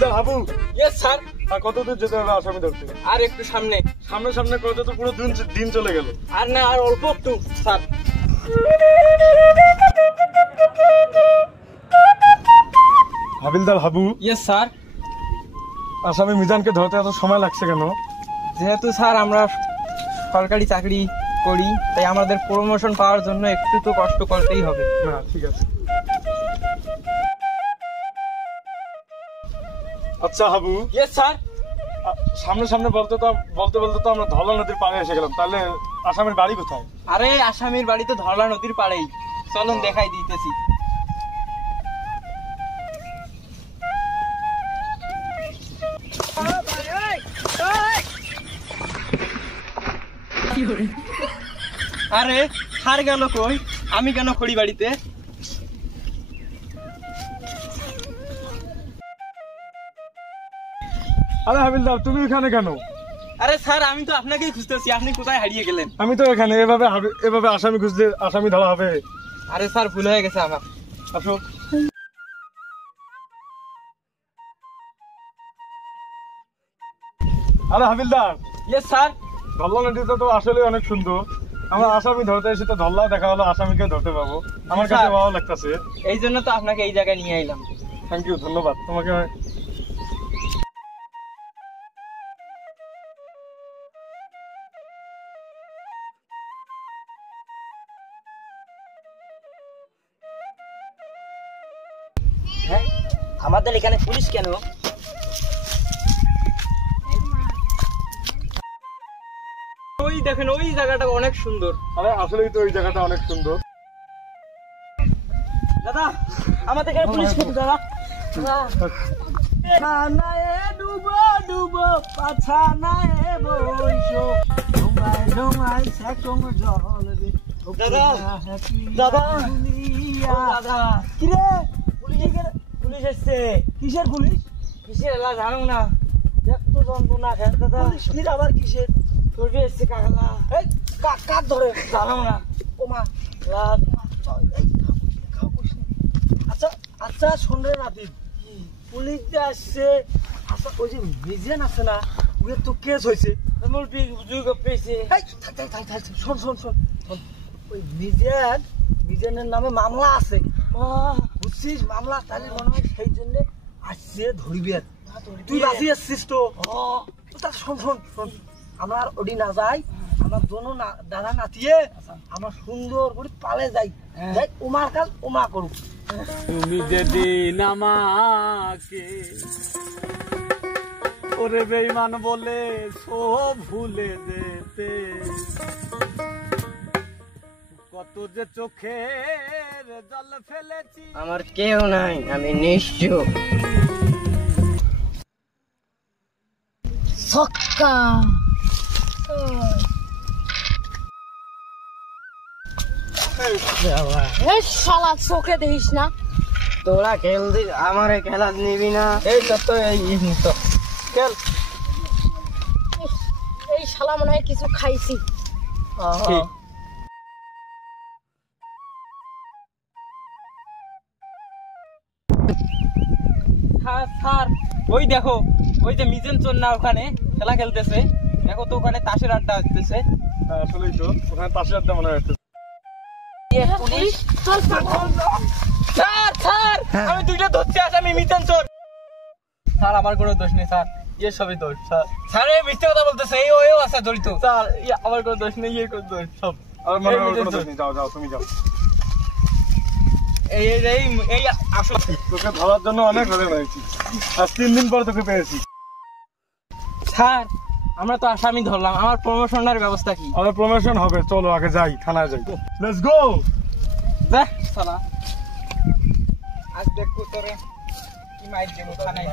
হাবিলদার Habu. Yes sir. আর কত দূর যেতে হবে আসামি ধরতে? আর একটু সামনে। সামনে সামনে কত তো পুরো দিন চলে গেল। আর না, আর অল্প একটু স্যার। হাবিলদার হাবু। Yes sir. আসামি মিজানকে ধরতে এত সময় লাগছে কেন? যেহেতু স্যার আমরা সরকারি চাকরি করি, তাই আমাদের প্রমোশন পাওয়ার জন্য একটু তো কষ্ট করতেই হবে। না ঠিক আছে। আচ্ছা হাবু। Yes sir. সামনে সামনে বলতে বলতে তো আমরা ধলা নদীর পাড়ে এসে গেলাম, তাহলে আসামের বাড়ি কোথায়? আরে আসামির বাড়ি তো ধরলা নদীর পাড়েই, চলুন দেখাই দিতেছি। আরে হার গেল কই? আমি কেন খড়ি বাড়িতে? আরে হাবিলদার তুমি এখানে কেন? আরে স্যার আমি তো আপনাকেই খুঁজতেছি, আপনি কোথায় হারিয়ে গেলেন? আমি তো এখানে। এভাবে আসামি খুঁজলে আসামি ধরা হবে? আরে স্যার ভুল হয়ে গেছে আমার। আসো। আরে হাবিলদার। Yes sir. ধল্লা নদীটা তো আসলে অনেক সুন্দর। আমরা আসামি ধরতে এসে তো ধল্লা দেখা হলো, আসামিকে ধরতে পাবো। আমার কাছে ভালো লাগতেছে। এই জন্য তো আপনাকে এই জায়গায় নিয়ে এলাম। থ্যাংক ইউ, ধন্যবাদ তোমাকে। হ্যাঁ, আমাদের এখানে পুলিশ কেন? ওই দেখেন, ওই জায়গাটা অনেক সুন্দর। আরে আসলেই তো ওই জায়গাটা অনেক সুন্দর। দাদা আমাদের এখানে পুলিশ কেন? দাদা ছানায়ে ডুবো ডুবো পাছানায়ে বইসো ডোমায় ডোমায় সেকম জল দে। দাদা দাদা দাদা কি রে? পুলিশ এসছে। কিসের পুলিশ? কিসের এলা জানো না? দেখ তো যন্ত্রণা খেয়ে দাদা। পুলিশ আবার কিসের? তোর এসছে কাকলা। এই কাক ধরে জানো না? ওমা আচ্ছা আচ্ছা শোন রে নাতিন, পুলিশ যে আসছে। আচ্ছা ওই যে মিজান আছে না, ওর তো কেস হয়েছে। শোন শোন শোন, ওই মিজানের নামে মামলা আছে, বুঝছিস? মামলা তাহলে মনে হয় সেই জন্য আসছে ধরিবে। তুই বাঁচি আসছিস তো। শোন শোন শোন, আমার ওডি না যাই, আমার দোনো দাদা নাতিয়ে আমার সুন্দর করে পালে যাই, যাই উমার কাজ উমা করুক। তুমি যেদিন আমাকে ওরে বেঈমান বলে সব ভুলে যেতে, কত যে চোখের জল ফেলেছি। আমার কেউ নাই, আমি নিশ্চুপ। সক্কা শালা চোখে দেখিস না? তোরা খেল দিস, আমার খেলা নিবি না? এই তো এই তো খেল। এই শালা মনে হয় কিছু খাইছি। স্যার ওই দেখো, ওই যে মিজেন চোর না ওখানে খেলা খেলতেছে, দেখো তো ওখানে তাসের আড্ডা হচ্ছে। আসলেই তো ওখানে তাসের আড্ডা মনে হচ্ছে। স্যার স্যার আমি দুইটা ধরছি আসামি মিজেন চোর। স্যার আমার কোনো দোষ নেই স্যার, ইয়ে সবই দোষ স্যার। স্যার এই মিথ্যে কথা বলতেছে, এই ওও আছে জড়িত। স্যার আমার কোনো দোষ নেই, এর কোনো দোষ সব। আর মনে হয় কোনো দোষ নেই। যাও যাও তুমি যাও। এই এই এই আসো। তোকে ধরার জন্য অনেক ঘরে হয়েছি, আজ 3 দিন পর তোকে পেয়েছি। স্যার আমরা তো আসামি ধরলাম, আমার প্রমোশনের ব্যবস্থা কি? আমার প্রমোশন হবে, চলো আগে যাই, থানায় যাই। Let's go. দেখ শালা আজ দেখো তোরে কি মাইর দেবো থানায়।